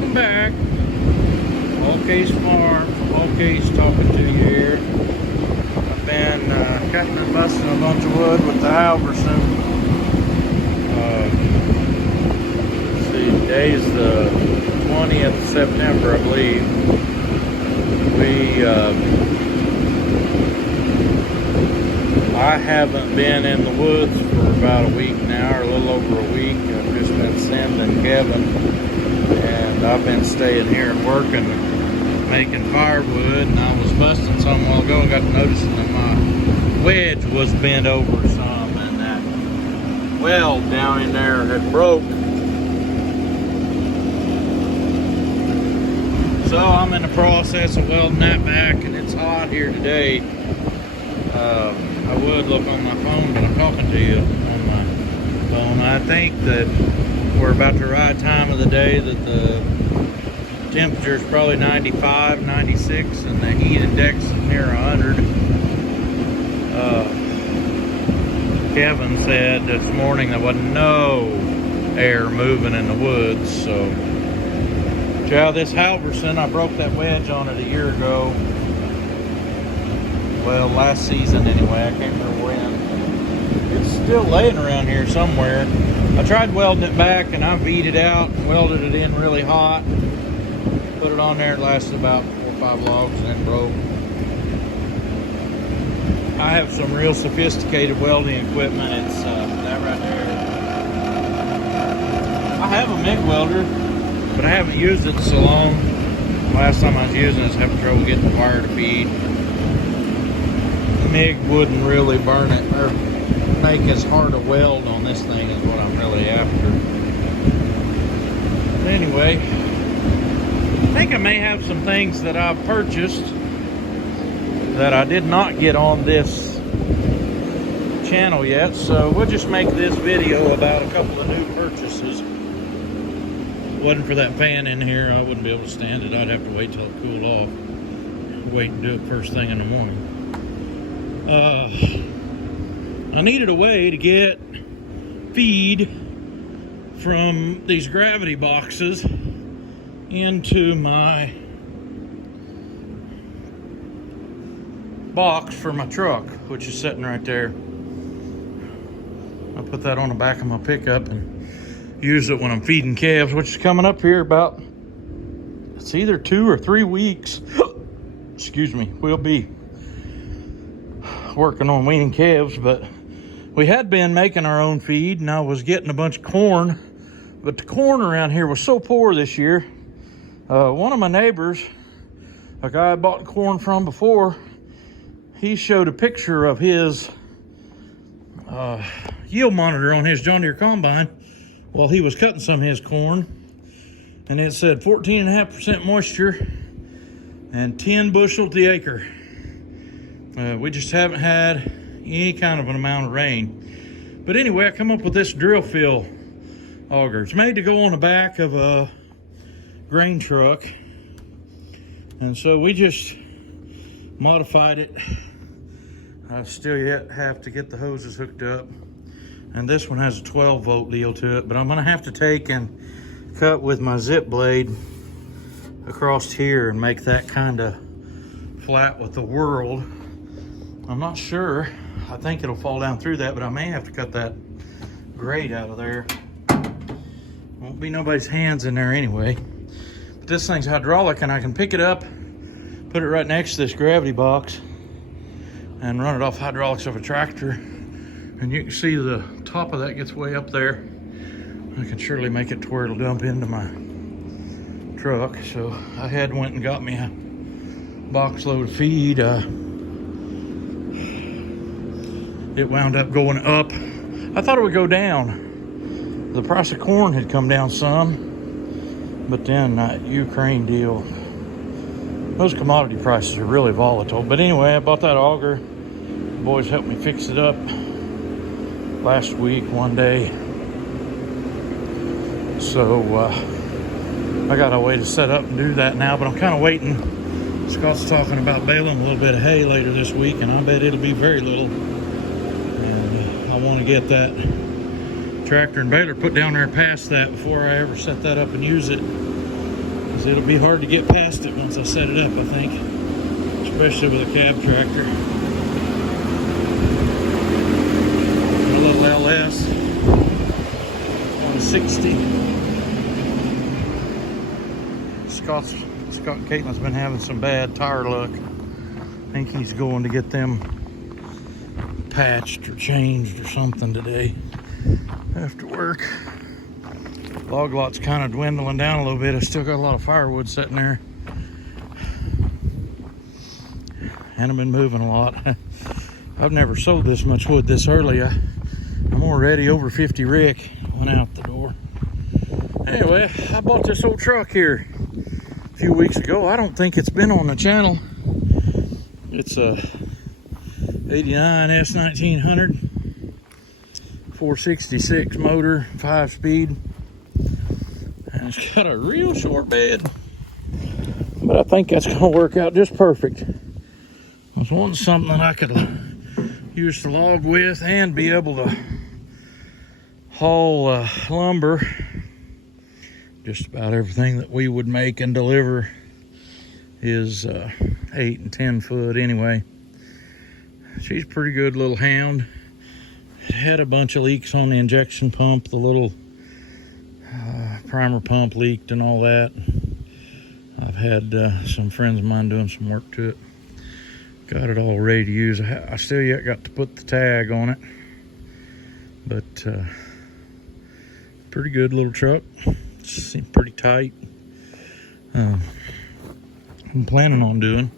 welcome back. Okay's Farm, Okay's talking to you here. I've been cutting and busting a bunch of wood with the Halverson. Let's see, today's the 20th of September, I believe. I haven't been in the woods for about a week now, or a little over a week. I've just been sending Kevin, and I've been staying here and working, making firewood. And I was busting some a while ago and got to noticing that my wedge was bent over some, and that weld down in there had broke. So I'm in the process of welding that back, and it's hot here today. I would look on my phone, but I'm talking to you on my phone. I think that we're about the right time of the day, that the temperature is probably 95, 96, and the heat index is near 100. Kevin said this morning there wasn't no air moving in the woods, so yeah, this Halverson, I broke that wedge on it a year ago. Well, last season anyway, I can't remember when. It's still laying around here somewhere. I tried welding it back, and I beat it out and welded it in really hot. Put it on there, it lasted about 4 or 5 logs and then broke. I have some real sophisticated welding equipment. It's that right there. I have a MIG welder, but I haven't used it so long. Last time I was using it, I was having trouble getting the wire to feed. MIG wouldn't really burn it or make as hard a weld on this thing as what I'm really after. But anyway, I think I may have some things that I've purchased that I did not get on this channel yet, so we'll just make this video about a couple of new purchases. If it wasn't for that fan in here, I wouldn't be able to stand it. I'd have to wait till it cooled off. Wait and do it first thing in the morning. I needed a way to get feed from these gravity boxes into my box for my truck, which is sitting right there. I put that on the back of my pickup and use it when I'm feeding calves, which is coming up here about, it's either 2 or 3 weeks. Excuse me, we'll be working on weaning calves, but we had been making our own feed, and I was getting a bunch of corn, but the corn around here was so poor this year. One of my neighbors, a guy I bought corn from before, he showed a picture of his yield monitor on his John Deere combine while he was cutting some of his corn, and it said 14.5% moisture and 10 bushel to the acre. We just haven't had any kind of an amount of rain. But anyway, I come up with this drill fill auger. It's made to go on the back of a grain truck. And so we just modified it. I still yet have to get the hoses hooked up. And this one has a 12 volt deal to it. But I'm gonna have to take and cut with my zip blade across here and make that kind of flat with the world. I'm not sure. I think it'll fall down through that, but I may have to cut that grate out of there. Won't be nobody's hands in there anyway. But this thing's hydraulic, and I can pick it up, put it right next to this gravity box, and run it off hydraulics of a tractor. And you can see the top of that gets way up there. I can surely make it to where it'll dump into my truck. So I went and got me a box load of feed. It wound up going up. I thought it would go down. The price of corn had come down some, but then that Ukraine deal, those commodity prices are really volatile. But anyway, I bought that auger. The boys helped me fix it up last week, one day. So I got a way to set up and do that now, but I'm kind of waiting. Scott's talking about baling a little bit of hay later this week, and I bet it'll be very little. I want to get that tractor and baler put down there past that before I ever set that up and use it. because it'll be hard to get past it once I set it up, I think, especially with a cab tractor. A little LS 160. Scott and Caitlin's been having some bad tire luck. I think he's going to get them patched or changed or something today after work. Log lot's kind of dwindling down a little bit. I still got a lot of firewood sitting there, and I've been moving a lot. I've never sold this much wood this early. I'm already over 50 rick. Went out the door. Anyway, I bought this old truck here a few weeks ago. I don't think it's been on the channel. It's a 89 S1900 466 motor, 5-speed, and it's got a real short bed, but I think that's gonna work out just perfect. I was wanting something that I could use to log with and be able to haul lumber. Just about everything that we would make and deliver is 8 and 10 foot anyway. She's a pretty good little hound. It had a bunch of leaks on the injection pump. The little primer pump leaked and all that. I've had some friends of mine doing some work to it. Got it all ready to use. I still yet got to put the tag on it, but pretty good little truck. Seems pretty tight. I'm planning on doing,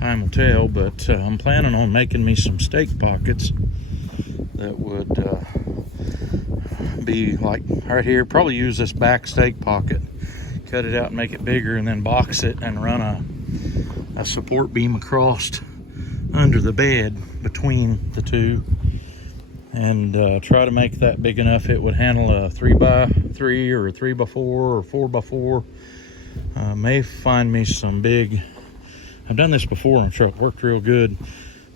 time will tell, but I'm planning on making me some stake pockets that would be like right here. Probably use this back stake pocket, cut it out and make it bigger, and then box it and run a support beam across under the bed between the two, and try to make that big enough it would handle a 3x3 or a 3x4 or 4x4. May find me some big, I've done this before on a truck, worked real good.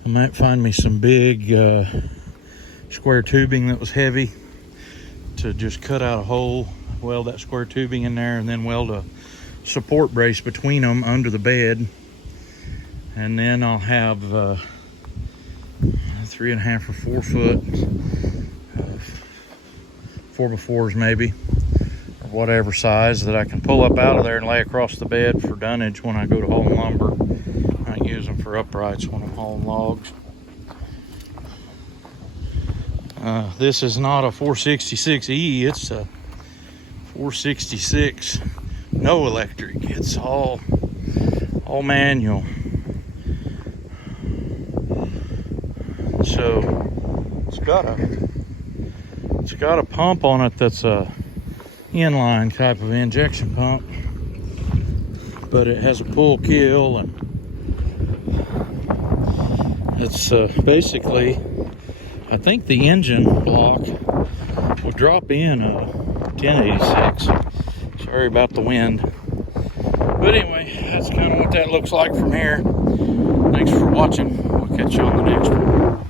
I might find me some big square tubing that was heavy to just cut out a hole, weld that square tubing in there, and then weld a support brace between them under the bed. And then I'll have 3.5 or 4 foot 4x4s maybe, or whatever size that I can pull up out of there and lay across the bed for dunnage when I go to hauling lumber. I use them for uprights when I'm hauling logs. This is not a 466E, it's a 466 no electric. It's all manual. So it's got a pump on it that's a inline type of injection pump, but it has a pull kill, and it's basically, I think the engine block will drop in a 1086. Sorry about the wind. But anyway, that's kind of what that looks like from here. Thanks for watching. We'll catch you on the next one.